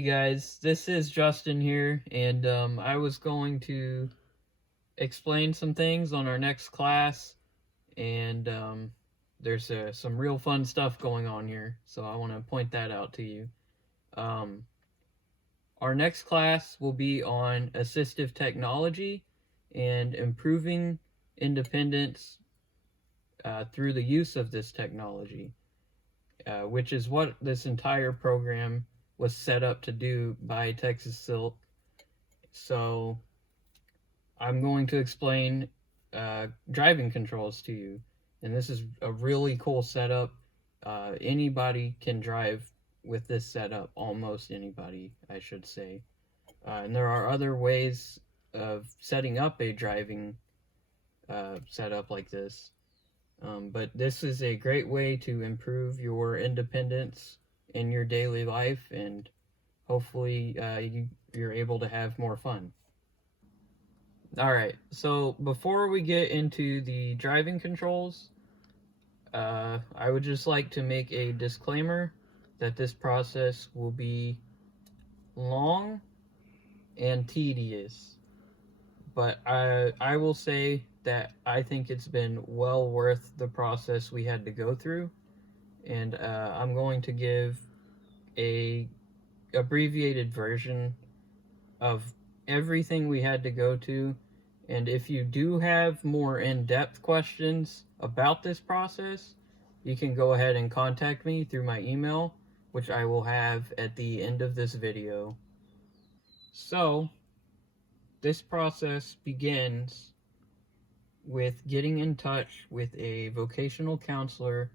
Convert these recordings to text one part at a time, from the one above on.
Hey guys, this is Justin here, and I was going to explain some things on our next class, and there's some real fun stuff going on here, so I want to point that out to you. Um, our next class will be on assistive technology and improving independence through the use of this technology, which is what this entire program was set up to do by Texas Silk. So I'm going to explain driving controls to you. And this is a really cool setup. Anybody can drive with this setup, almost anybody, I should say. And there are other ways of setting up a driving setup like this. But this is a great way to improve your independence in your daily life, and hopefully you're able to have more fun. Alright, so before we get into the driving controls, I would just like to make a disclaimer that this process will be long and tedious. But I will say that I think it's been well worth the process we had to go through. And I'm going to give a abbreviated version of everything we had to go to. And if you do have more in-depth questions about this process, you can go ahead and contact me through my email, which I will have at the end of this video. So, this process begins with getting in touch with a vocational counselor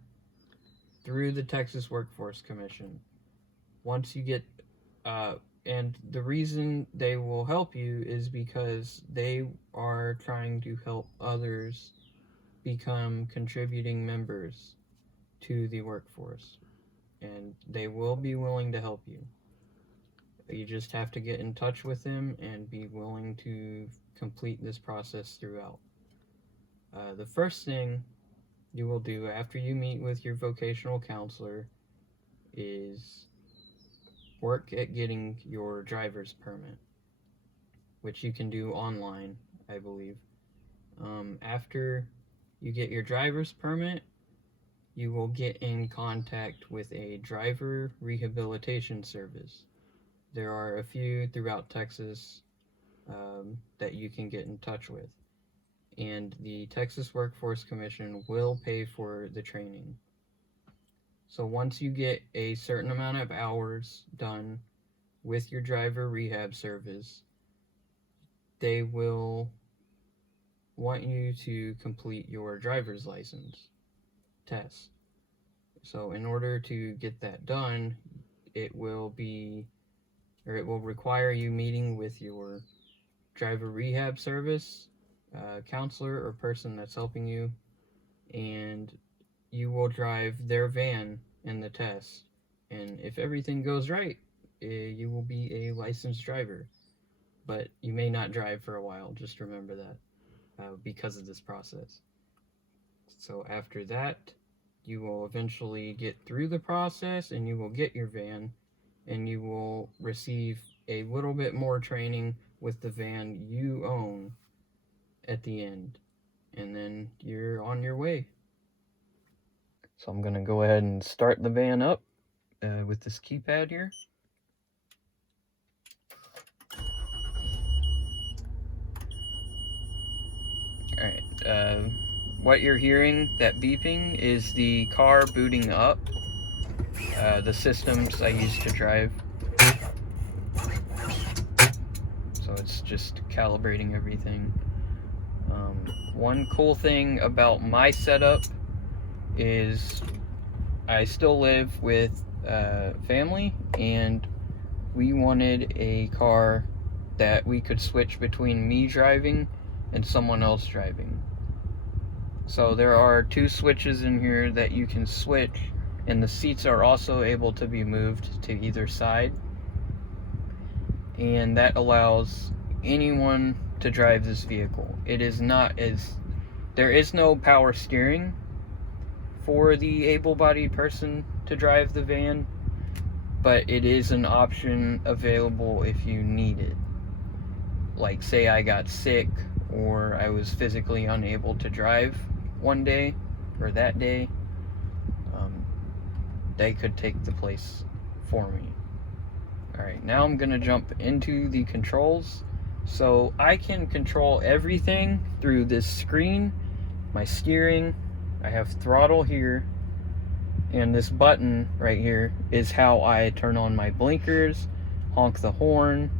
through the Texas Workforce Commission. Once you get and the reason they will help you is because they are trying to help others become contributing members to the workforce, and they will be willing to help you. You just have to get in touch with them and be willing to complete this process throughout. The first thing you will do after you meet with your vocational counselor is work at getting your driver's permit, which you can do online, I believe. After you get your driver's permit, you will get in contact with a driver rehabilitation service. There are a few throughout Texas that you can get in touch with, and the Texas Workforce Commission will pay for the training. So once you get a certain amount of hours done with your driver rehab service, they will want you to complete your driver's license test. So in order to get that done, it will require you meeting with your driver rehab service counselor or person that's helping you, and you will drive their van in the test, and if everything goes right, you will be a licensed driver. But you may not drive for a while, just remember that, because of this process. So after that, you will eventually get through the process, and you will get your van, and you will receive a little bit more training with the van you own at the end, and then you're on your way. So I'm going to go ahead and start the van up with this keypad here. Alright, what you're hearing, that beeping, is the car booting up. The systems I use to drive. So it's just calibrating everything. One cool thing about my setup is I still live with family, and we wanted a car that we could switch between me driving and someone else driving. So there are two switches in here that you can switch, and the seats are also able to be moved to either side, and that allows anyone to drive this vehicle. There is no power steering for the able-bodied person to drive the van, but it is an option available if you need it. Like, say I got sick or I was physically unable to drive one day or that day, they could take the place for me. Alright, now I'm gonna jump into the controls. So I can control everything through this screen, my steering. I have throttle here, and this button right here is how I turn on my blinkers, honk the horn,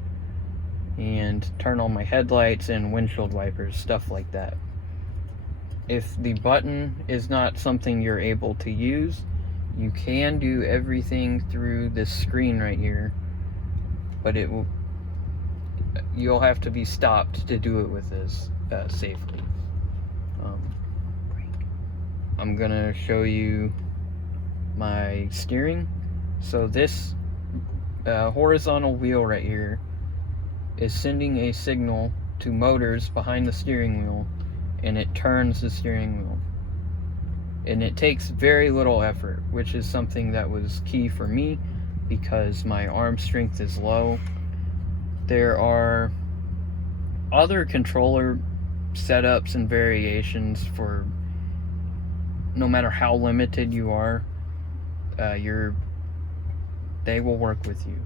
and turn on my headlights and windshield wipers, stuff like that. If the button is not something you're able to use, you can do everything through this screen right here, but you'll have to be stopped to do it with this safely. I'm gonna show you my steering. So this horizontal wheel right here is sending a signal to motors behind the steering wheel, and it turns the steering wheel. And it takes very little effort, which is something that was key for me because my arm strength is low. There are other controller setups and variations for no matter how limited you are, they will work with you.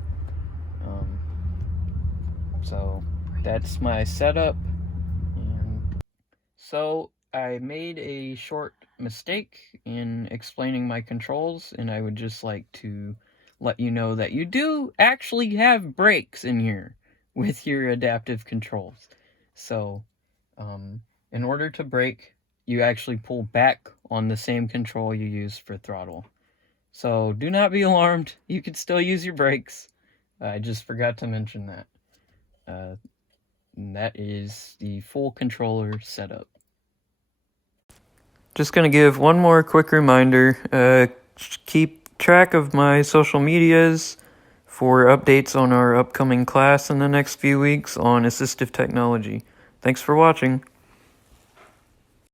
So that's my setup. And so I made a short mistake in explaining my controls, and I would just like to let you know that you do actually have brakes in here with your adaptive controls. So in order to brake, you actually pull back on the same control you use for throttle. So do not be alarmed, you can still use your brakes. I just forgot to mention that. And that is the full controller setup. Just going to give one more quick reminder. Keep track of my social medias for updates on our upcoming class in the next few weeks on assistive technology. Thanks for watching.